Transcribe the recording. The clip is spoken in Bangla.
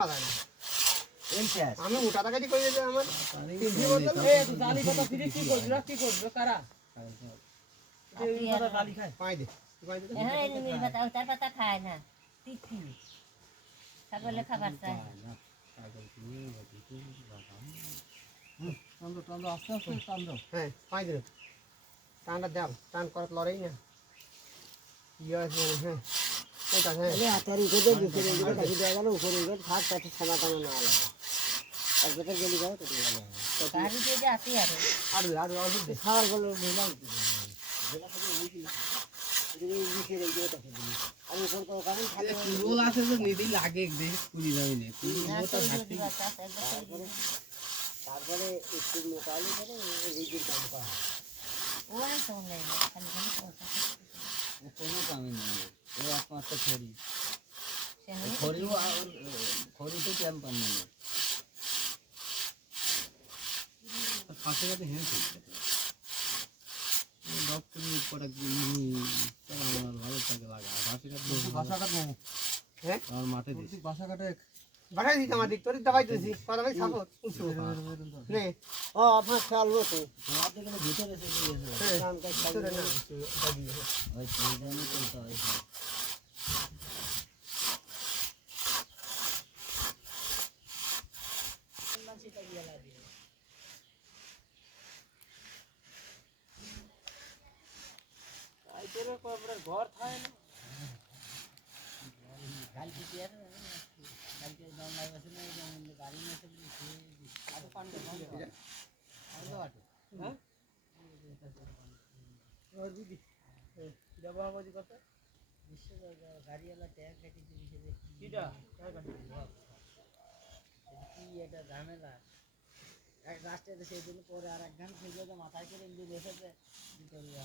আমি মোটা টাকাটি করে দিতে আমার তিনটি বলতো জালি কত ফিরে কি করবি কারা এই কথা গালি খায় পাই দে হ্যাঁ নিমির পাতা তার পাতা খায় না তিতি ছাগলে খাবার চায় টান আস্তে আস্তে টান দাও হ্যাঁ পাই দে টানটা দাও টান করত লড়াই না ইয়া হ্যাঁ এটা হ্যাঁ এই হাতের উপরে ভিতরে দিকে কাটি দেওয়া গেল উপরে উপরে হাত কাছে সমাধান না আলাদা একবার গেলি যাও তো লাগে গাড়ি দিয়ে যাতে আর আর খাওয়ার বলে বুঝলাম যেটা থেকে উইকি এই ভিতরে এই দিকে কাছে দিই আমি উপর তো কারণ খালি রোল আছে যে নিতেই লাগে দেখ কুড়ি যাবে না কুড়ি মোটা হাঁটি তারপরে একটু মোটালি করে এই দিকে কাম করা ওরা তো নেই খালি খালি কোনো কামই নেই এই একমাত্র খড়ি সে খড়িও খড়িতে ক্যাম পান না পাশে কাছে হেঁটে ডক্টর প্রোডাক্ট তারা আমার ভালো থাকে লাগা পাশে কাছে ভাষাটা কম হ্যাঁ আমার মাঠে দিছি ভাষা কাটে বাড়াই দিতে আমার দিক তোর দাবাই দিছি কথা ভাই সাপোর্ট উঁচু নে ও আপনার খেয়াল হতো তোমার থেকে ভিতরে এসে গিয়েছে কাম কাজ তোরে না ওই সেইজন্যই করতে হয় ঘর থাকে না কালকে কি আছে কালকে দম লাগছে না গাড়ি নিয়ে এসে আর পান্ডে হ্যাঁ ওর দিদি ব্যবহার করি কত বিশ্ব গাড়িওয়ালা ট্যাগ কাটি দিয়েছে কিটা কার কাটি কি এটা ঝামেলা এক রাস্তায় সেই দিন পরে আর এক ঘন্টা থেকে মাথায় করে এমনি রেখেছে কি করবো